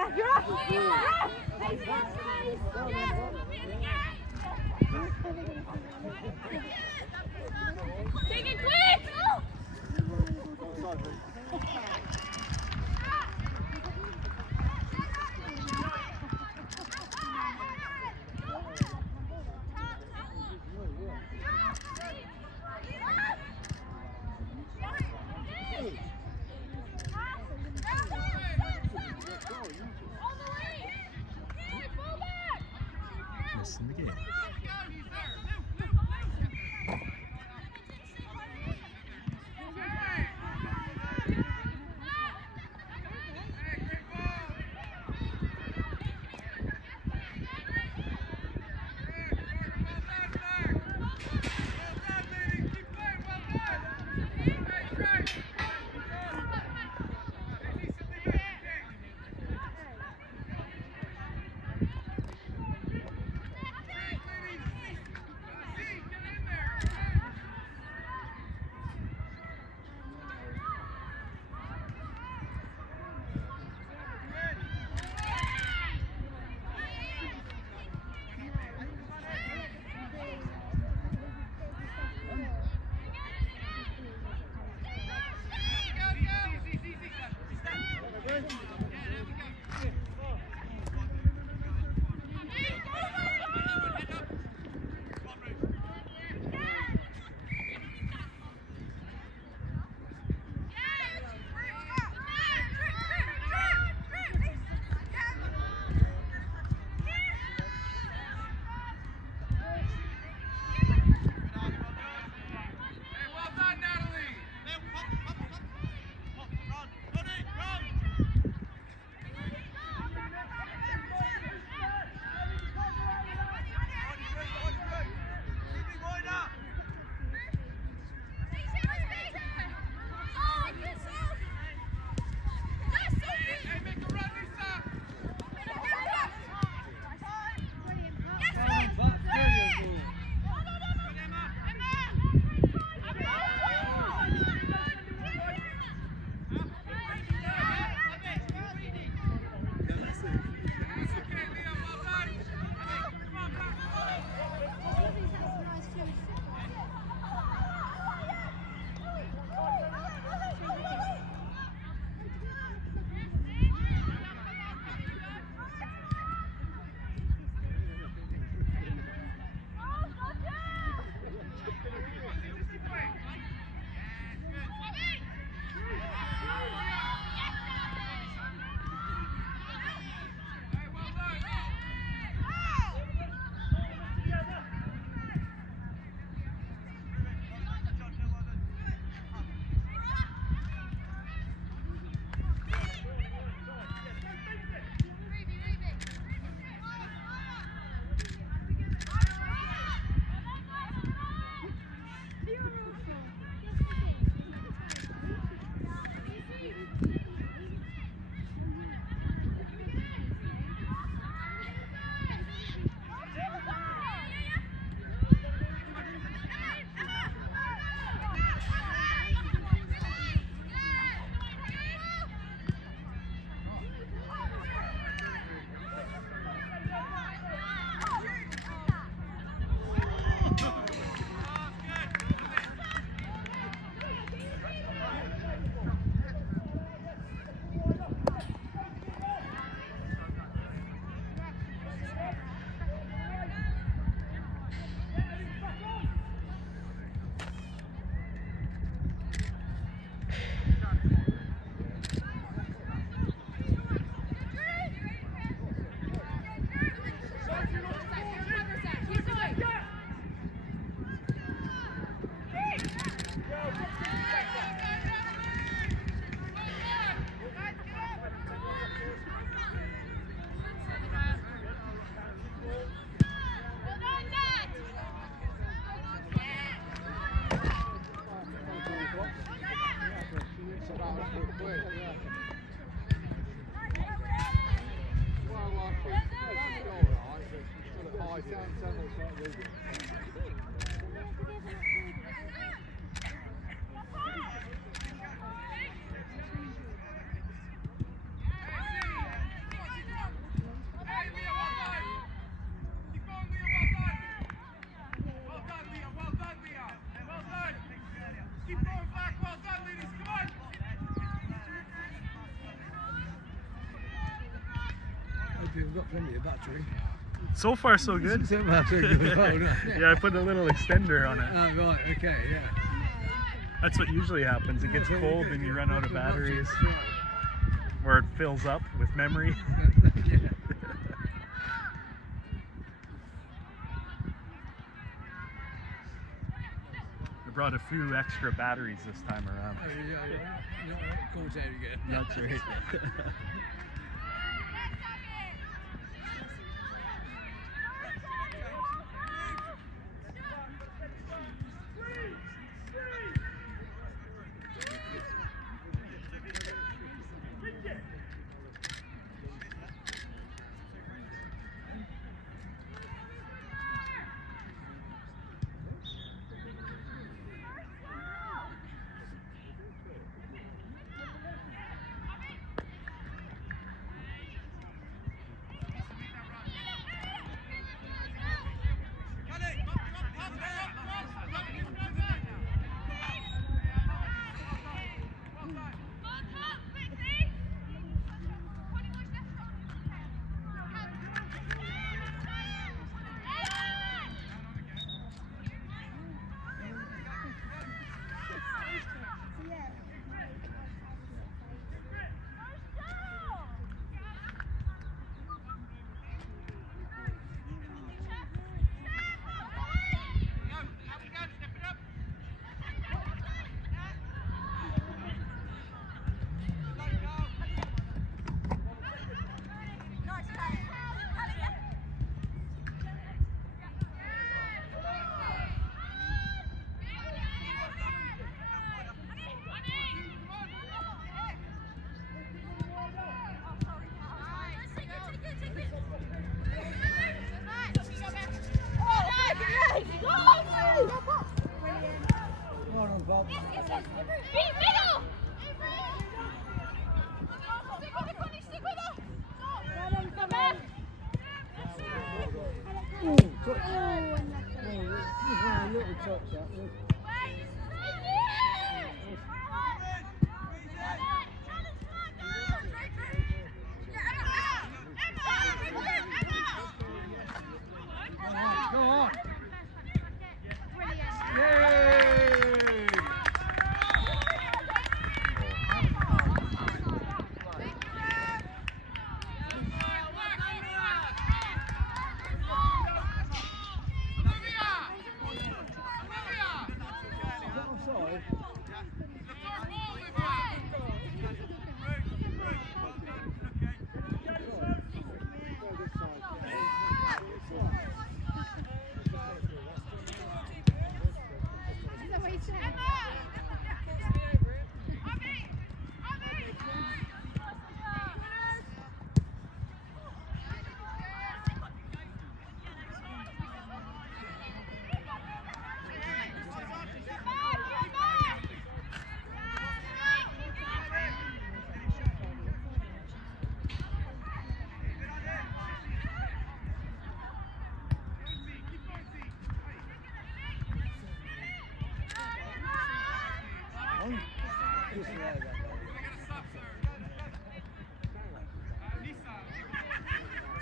Take it quick! Missing the game. Hope you've got plenty of battery. So far, so good. So good. Well done. Yeah, I put a little extender on it. Oh, right, okay, yeah. That's what usually happens. It gets cold and you run out of batteries, or it fills up with memory. Yeah. I brought a few extra batteries this time around. Oh, yeah. Cool out again. That's right. Well done, Bob. Oh, touch. Just a little touch, that was. Go on. Yay! Offside?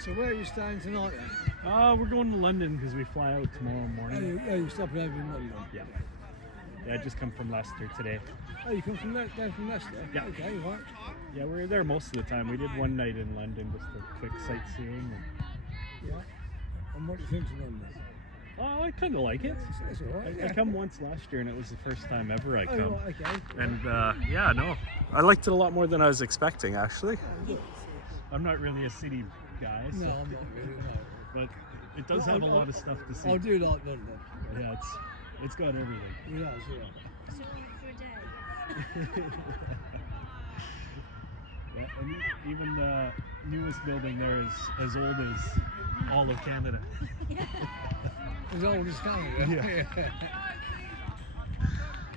So where are you staying tonight then? We're going to London because we fly out tomorrow morning. You stopping over in London? Yeah. Yeah, I just come from Leicester today. Oh, you come from down from Leicester? Yeah. Okay, right. Yeah, we're there most of the time. We did one night in London, just a quick sightseeing. And, Yeah. And what do you think of London? oh, I kind of like it. It's all right. I come once last year, and it was the first time ever I come. Oh, right, okay. And yeah, no, I liked it a lot more than I was expecting, actually. Good. I'm not really a city guy, so, No, I'm not really, no. but it does have a lot of stuff to see. I do like London. Yeah, it's got everything. It does, yeah. Yeah, and even the newest building there is as old as all of Canada. As old as Canada. Yeah.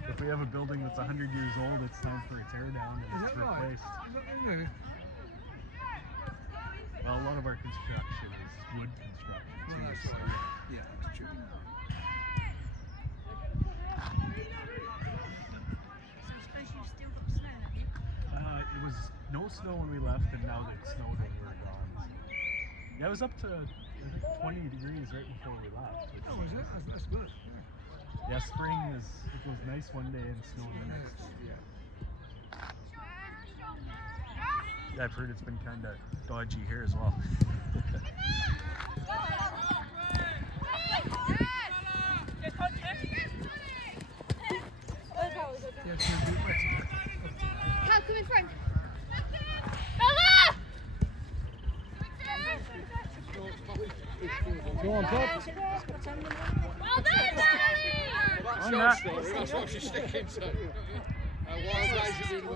If we have a building that's 100 years old, it's time for a tear down and Is it's that right? replaced. Is that right? Well, a lot of our construction is wood construction Well, too. that's So right. Yeah, that's true. it was no snow when we left, and now that it snowed when we were gone. Yeah, it was up to I think 20 degrees right before we left. Oh, was it? That's good. Yeah, spring is, it goes nice one day and snow the next day. Yeah, I've heard it's been kind of dodgy here as well. Yeah, it's gonna be wet. Cal, come in front. Go on, Bob. Well done, Daddy! On that. That's what she's sticking to. Wild guys have been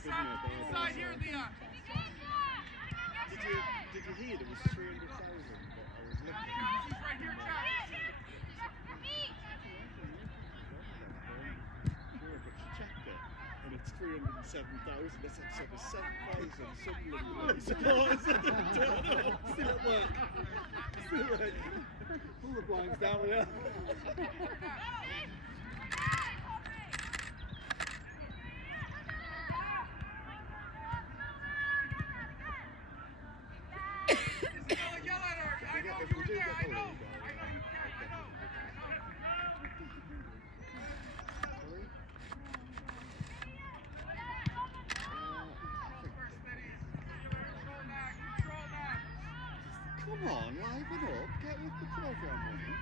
Inside here, Leon. Did you hear there was 300,000 that I was looking at? He's right here, Chuck. But she checked it, and it's 307,000. That's like sort of 7,000 supporters at the door. Still at work. Still like, pull the blinds down here. Come on, liven up. Get with the programme, will you?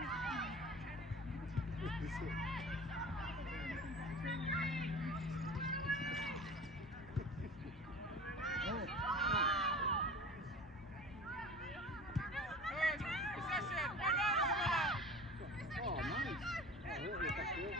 Oh, nice. Oh,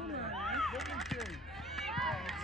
In the words I can. I love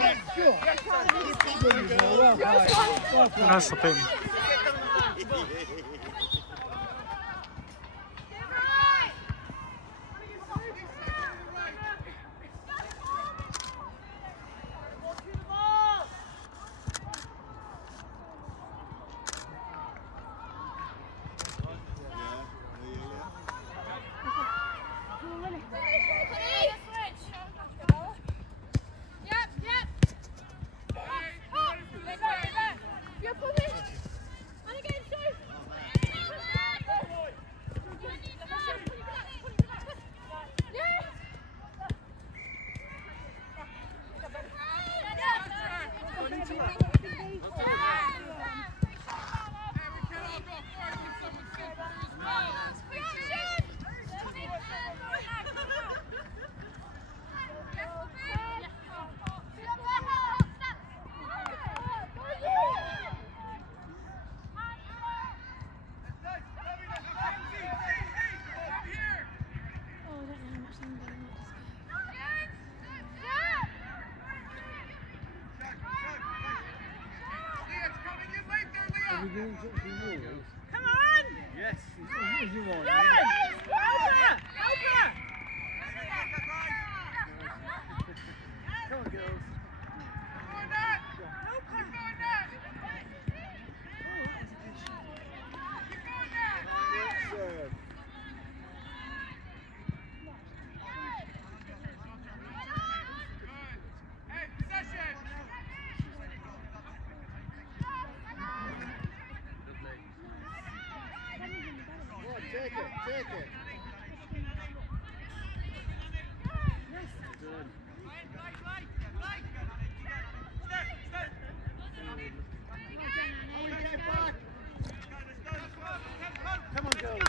it if we do it. And we do it. That's the thing. Come on! Yes. Yes! Over! Over! Come on, girls. Serve. Take it, take it. Good. Come on, girls.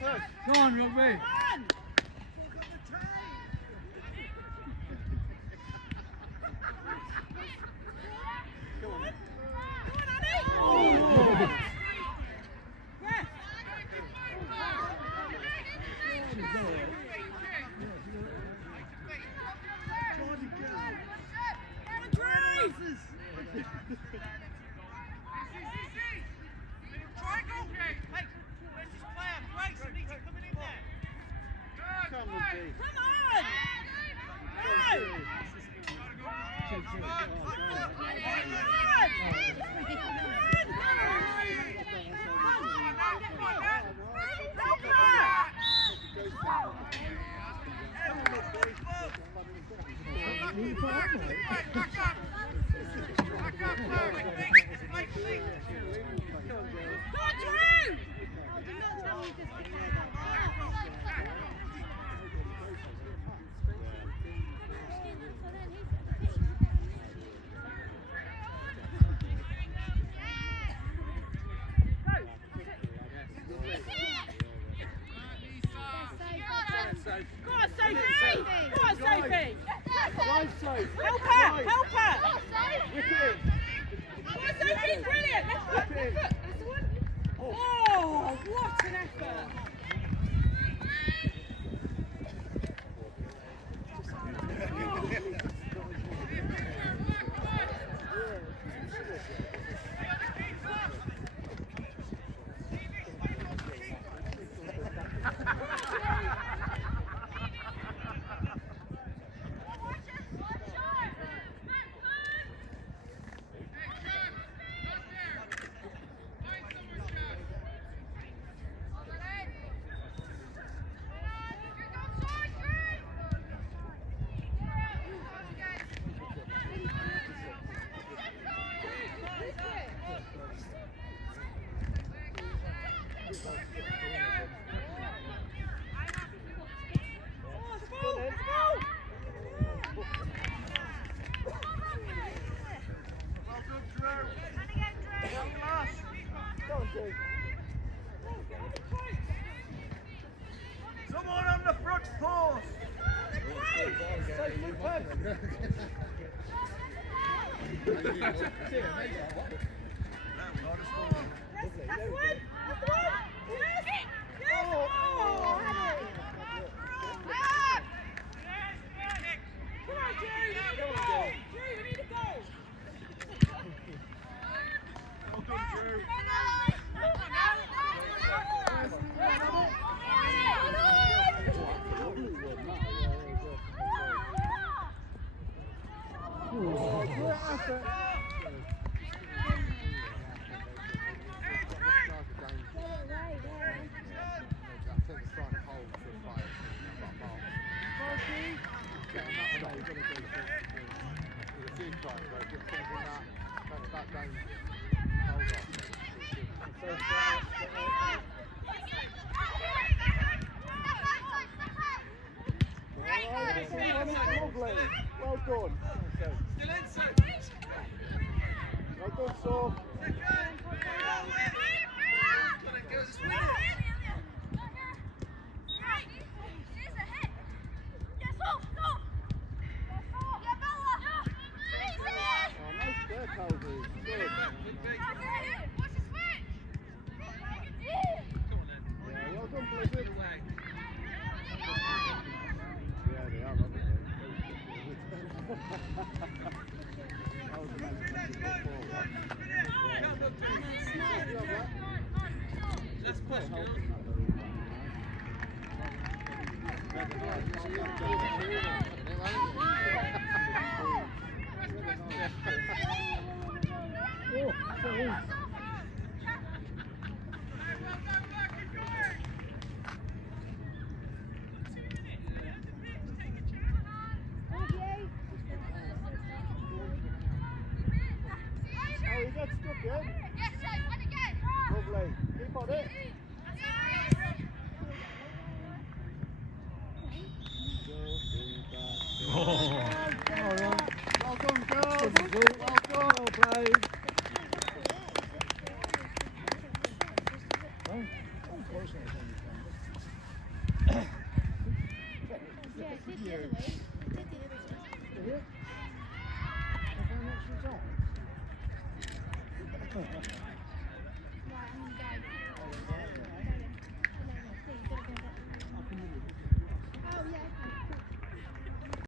Push. Go on, Rugby. Come on. Come on, G. Drive safe. Help her! Help her! Whip it in. Go on, Sophie! Brilliant! Left foot! Whip in. Left foot! That's the one! Oh, what an effort! Well done. Well done, so. Lovely. Keep on it. Oh. Well done, girls. Well done. Well played. Yeah, it did the other way. It did the other way.